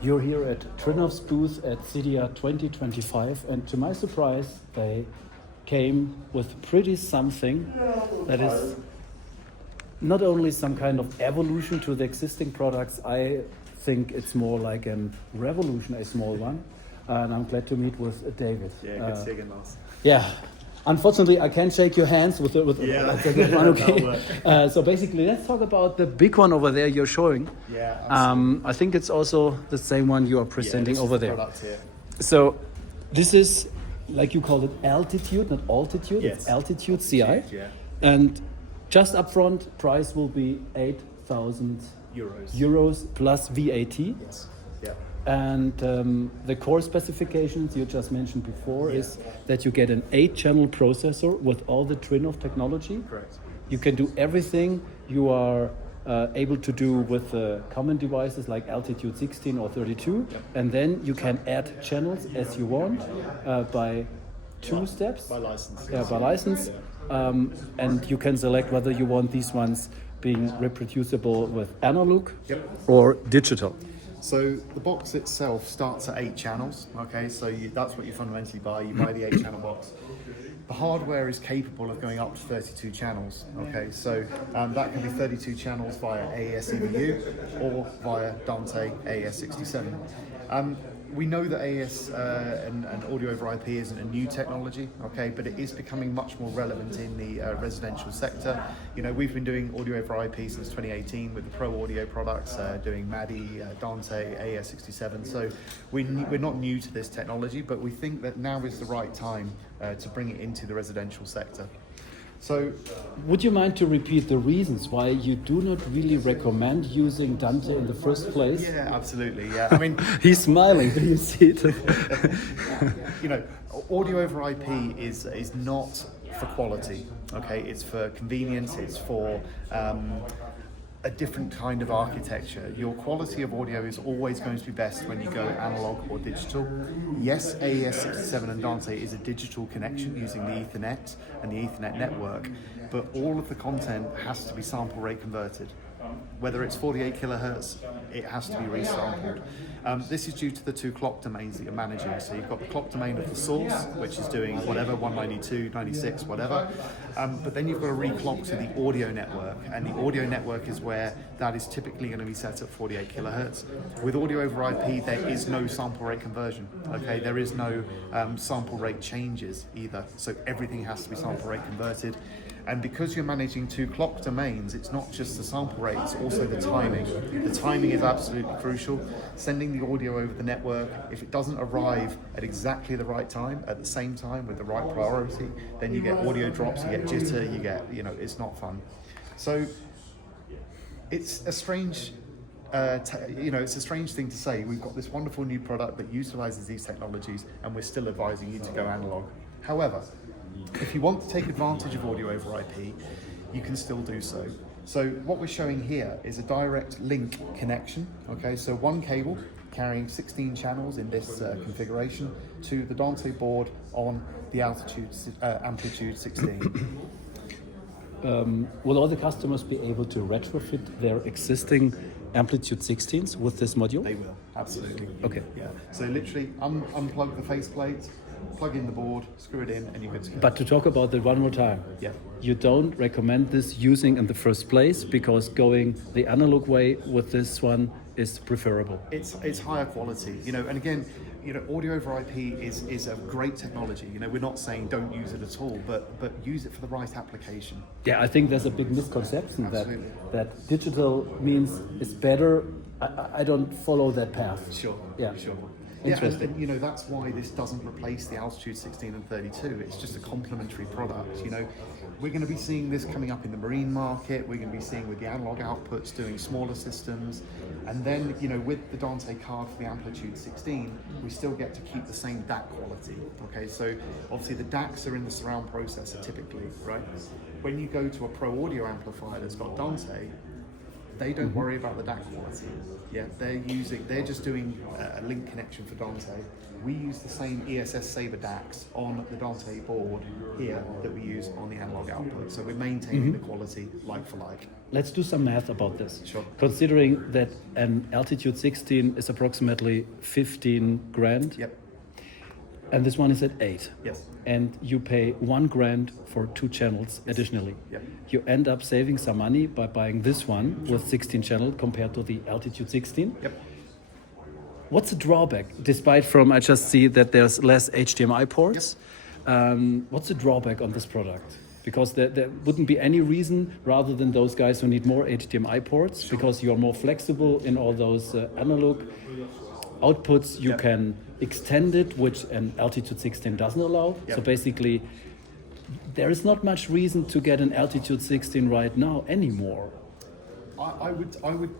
You're here at Trinnov's booth at CEDIA 2025, and to my surprise, they came with pretty something that is not only some kind of evolution to the existing products. I think it's more like a revolution, a small one. And I'm glad to meet with David. Yeah, good to see you again, Lars. Yeah. Unfortunately, I can't shake your hands with that's a good one. Okay. So basically, let's talk about the big one over there you're showing. Yeah. I think it's also the same one you are presenting over there. Product here. So this is, like you call it, altitude, not altitude. Yes. It's AltitudeCI. Yeah. And just upfront, price will be 8,000 euros plus VAT. Yes. Yeah. And the core specifications you just mentioned before is that you get an 8-channel processor with all the Trinnov technology. Correct. You can do everything you are able to do with common devices like Altitude 16 or 32. Yep. And then you can add channels as you want by 2 steps. By license. Yeah, by license. And you can select whether you want these ones being reproducible with analog or digital. So the box itself starts at 8 channels. Okay, so that's what you fundamentally buy. You buy the 8-channel box. The hardware is capable of going up to 32 channels. Okay, so that can be 32 channels via AES EVU or via Dante AES67. We know that AES and audio over IP isn't a new technology, okay, but it is becoming much more relevant in the residential sector. You know, we've been doing audio over IP since 2018 with the Pro Audio products, doing MADI, Dante, AES67. So we're not new to this technology, but we think that now is the right time to bring it into the residential sector. So, would you mind to repeat the reasons why you do not really recommend using Dante in the first place? Yeah, absolutely. Yeah, I mean, he's smiling. Do you see it? You know, audio over IP is not for quality. Okay, it's for convenience. It's for a different kind of architecture. Your quality of audio is always going to be best when you go analog or digital. Yes, AES67 and Dante is a digital connection using the Ethernet and the Ethernet network, but all of the content has to be sample rate converted. Whether it's 48 kilohertz, it has to be resampled. This is due to the 2 clock domains that you're managing. So you've got the clock domain of the source, which is doing whatever, 192, 96, whatever. But then you've got to reclock to the audio network, and the audio network is where that is typically going to be set at 48 kilohertz. With audio over IP, there is no sample rate conversion. Okay, there is no sample rate changes either. So everything has to be sample rate converted. And because you're managing 2 clock domains, it's not just the sample rate, it's also the timing. The timing is absolutely crucial. Sending the audio over the network, if it doesn't arrive at exactly the right time, at the same time, with the right priority, then you get audio drops, you get jitter, you get, it's not fun. So it's a strange, it's a strange thing to say. We've got this wonderful new product that utilizes these technologies, and we're still advising you to go analog. However, if you want to take advantage of audio over IP, you can still do so. So what we're showing here is a direct link connection. Okay, so 1 cable carrying 16 channels in this configuration to the Dante board on the Amplitude 16. Will all the customers be able to retrofit their existing Amplitude 16s with this module? They will, absolutely. Okay. Yeah. So literally unplug the faceplate, plug in the board, screw it in, and you're good to go. But to talk about that one more time, you don't recommend this using in the first place because going the analog way with this one is preferable. It's higher quality, and again, audio over IP is a great technology. We're not saying don't use it at all, but use it for the right application. Yeah, I think there's a big misconception that digital means it's better. I don't follow that path. Sure. Yeah. Sure. Yeah, and that's why this doesn't replace the Altitude 16 and 32. It's just a complementary product. We're going to be seeing this coming up in the marine market. We're going to be seeing with the analog outputs doing smaller systems, and then with the Dante card for the Amplitude 16, we still get to keep the same DAC quality. Okay, so obviously the DACs are in the surround processor typically, right? When you go to a Pro Audio amplifier that's got Dante, They don't worry about the DAC quality. Yeah, they're just doing a link connection for Dante. We use the same ESS Saber DACs on the Dante board here that we use on the analog output. So we're maintaining the quality like for like. Let's do some math about this. Sure. Considering that an Altitude 16 is approximately 15 grand. Yep. And this one is at 8. Yes. And you pay 1 grand for 2 channels additionally. Yep. You end up saving some money by buying this one with 16 channels compared to the Altitude 16. Yep. What's the drawback? Despite from, I just see that there's less HDMI ports. Yep. What's the drawback on this product? Because there wouldn't be any reason rather than those guys who need more HDMI ports, because you're more flexible in all those analog outputs. You can extend it, which an Altitude 16 doesn't allow. So basically, there is not much reason to get an Altitude 16 right now anymore. I would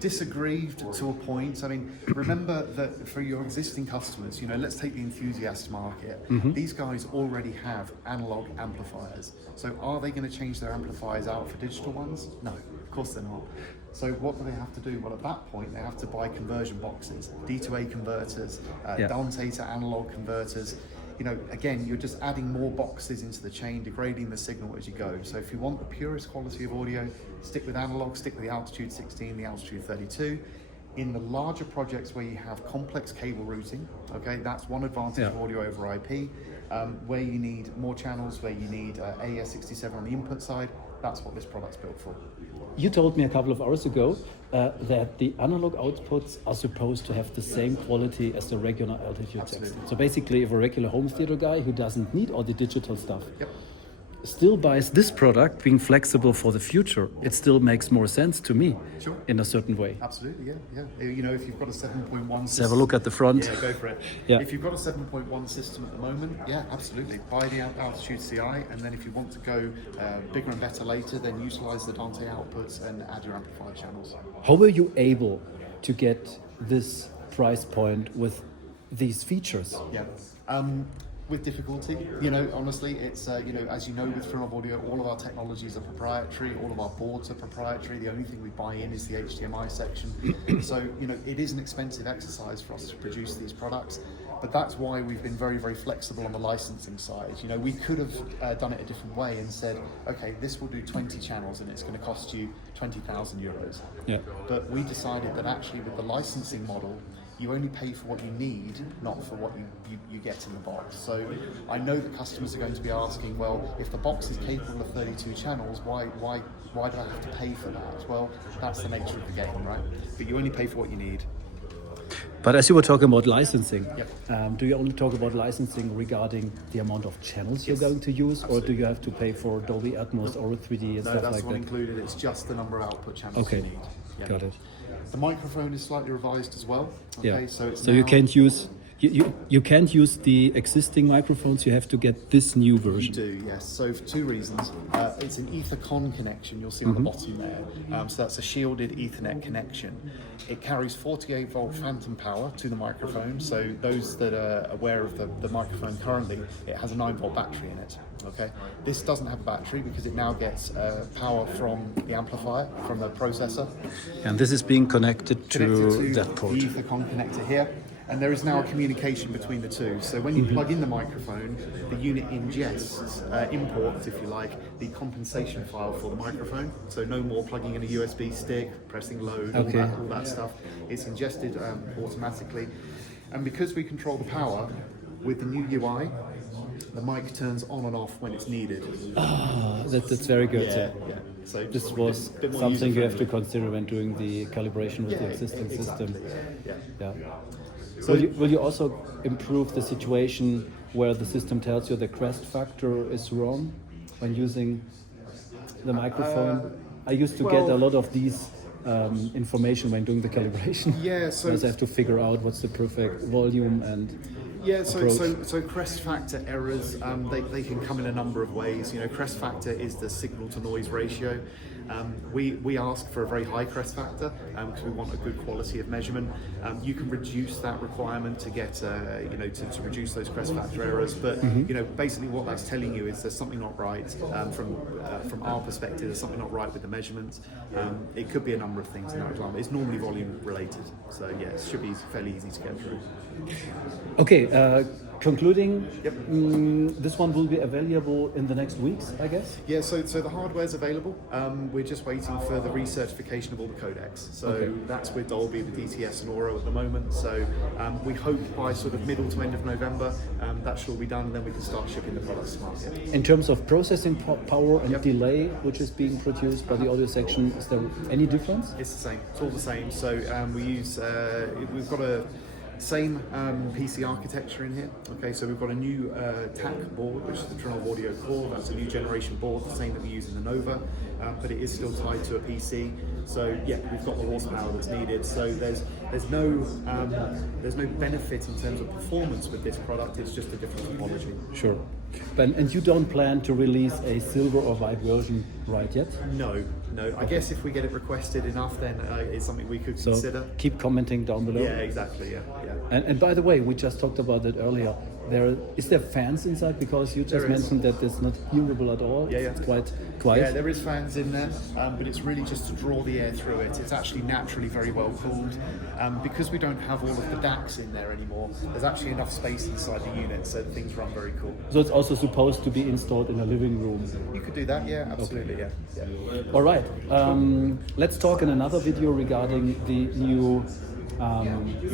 disagree to a point. I mean, remember that for your existing customers, let's take the enthusiast market. These guys already have analog amplifiers. So are they going to change their amplifiers out for digital ones? No, of course they're not. So what do they have to do? Well, at that point, they have to buy conversion boxes, D2A converters, Dante to analog converters. Again, you're just adding more boxes into the chain, degrading the signal as you go. So if you want the purest quality of audio, stick with analog, stick with the Altitude 16, the Altitude 32. In the larger projects where you have complex cable routing, okay, that's one advantage of audio over IP. Where you need more channels, where you need AES67 on the input side, that's what this product's built for. You told me a couple of hours ago that the analog outputs are supposed to have the same quality as the regular Altitude 16. So basically, if a regular home theater guy who doesn't need all the digital stuff still buys this product, being flexible for the future, it still makes more sense to me in a certain way. Absolutely, yeah. If you've got a 7.1 system... Let's have a look at the front. Yeah, go for it. Yeah. If you've got a 7.1 system at the moment, absolutely. Buy the AltitudeCI, and then if you want to go bigger and better later, then utilize the Dante outputs and add your amplifier channels. How were you able to get this price point with these features? With difficulty, honestly, it's, as you know, with Trinnov Audio, all of our technologies are proprietary, all of our boards are proprietary. The only thing we buy in is the HDMI section. So, it is an expensive exercise for us to produce these products, but that's why we've been very, very flexible on the licensing side. We could have done it a different way and said, okay, this will do 20 channels and it's going to cost you 20,000 euros. Yeah. But we decided that actually with the licensing model, you only pay for what you need, not for what you get in the box. So I know that customers are going to be asking, well, if the box is capable of 32 channels, why do I have to pay for that? Well, that's the nature of the game, right? But you only pay for what you need. But as you were talking about licensing, do you only talk about licensing regarding the amount of channels you're going to use, or do you have to pay for Dolby Atmos or 3D and stuff like that? No, that's not included. It's just the number of output channels you need. Got it. The microphone is slightly revised as well. Okay, so you can't use you can't use the existing microphones. You have to get this new version. You do, yes. So for 2 reasons. It's an EtherCon connection. You'll see on the bottom there. So that's a shielded Ethernet connection. It carries 48 volt phantom power to the microphone. So those that are aware of the microphone currently, it has a 9 volt battery in it. Okay. This doesn't have a battery because it now gets power from the amplifier, from the processor. And this is being connected to that port. The EtherCon connector here. And there is now a communication between the two. So when you plug in the microphone, the unit ingests, imports, if you like, the compensation file for the microphone. So no more plugging in a USB stick, pressing load, all that stuff. It's ingested automatically. And because we control the power, with the new UI, the mic turns on and off when it's needed. That's very good. Yeah. So this was something you have to consider when doing the calibration with the existing system. Yeah. So will you also improve the situation where the system tells you the crest factor is wrong when using the microphone? I used to get a lot of these information when doing the calibration. So I have to figure out what's the perfect volume and so crest factor errors, they can come in a number of ways. Crest factor is the signal to noise ratio. We ask for a very high crest factor because we want a good quality of measurement. You can reduce that requirement to get to reduce those crest factor errors, but basically what that's telling you is there's something not right from our perspective. There's something not right with the measurements. It could be a number of things in that example. It's normally volume related, so yeah, it should be fairly easy to get through. Okay, concluding, this one will be available in the next weeks, I guess? Yeah, so the hardware's available. We're just waiting for the recertification of all the codecs. So that's with Dolby, with DTS and Auro at the moment. So we hope by sort of middle to end of November that should all be done, and then we can start shipping the products to market. In terms of processing power and delay, which is being produced by the audio section, is there any difference? It's the same. It's all the same. So we've got a same PC architecture in here. Okay, so we've got a new TAC board, which is the Trinnov Audio Core. That's a new generation board, the same that we use in the Nova, but it is still tied to a PC. So yeah, we've got the horsepower that's needed. So there's no benefit in terms of performance with this product. It's just a different topology. Sure. And you don't plan to release a silver or white version right yet? No. I guess if we get it requested enough, then it's something we could consider. Keep commenting down below. Yeah, exactly. Yeah. And by the way, we just talked about it earlier. Is there fans inside? Because you just mentioned that it's not hearable at all. Yeah. It's quite quiet. Yeah, there is fans in there, but it's really just to draw the air through it. It's actually naturally very well cooled. Because we don't have all of the DACs in there anymore, there's actually enough space inside the unit, so things run very cool. So it's also supposed to be installed in a living room? You could do that, yeah, absolutely, yeah. All right, let's talk in another video regarding the new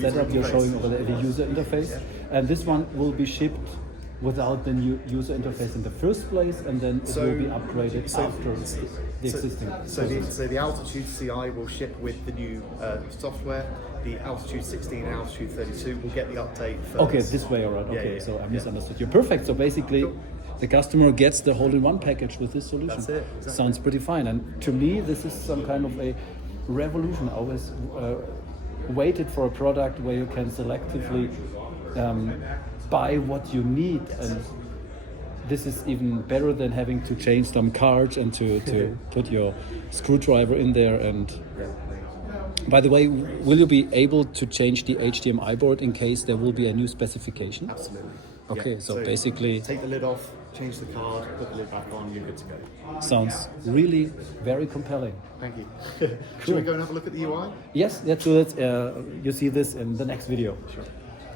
setup you're showing over there, the user interface. And this one will be shipped without the new user interface in the first place, and then it will be upgraded after the existing. So the AltitudeCI will ship with the new software. The Altitude 16 and Altitude 32 will get the update first. Okay, this way, all right. Okay, so I misunderstood you. Perfect. So basically, the customer gets the whole-in-one package with this solution. That's it. Exactly. Sounds pretty fine. And to me, this is some kind of a revolution. I always waited for a product where you can selectively buy what you need, and this is even better than having to change some cards and to put your screwdriver in there. And by the way, will you be able to change the HDMI board in case there will be a new specification? Absolutely. Okay, so basically take the lid off, change the card, put the lid back on, you're good to go. Sounds really very compelling. Thank you. Should we go and have a look at the UI? Yes, let's do it. You see this in the next video. Sure.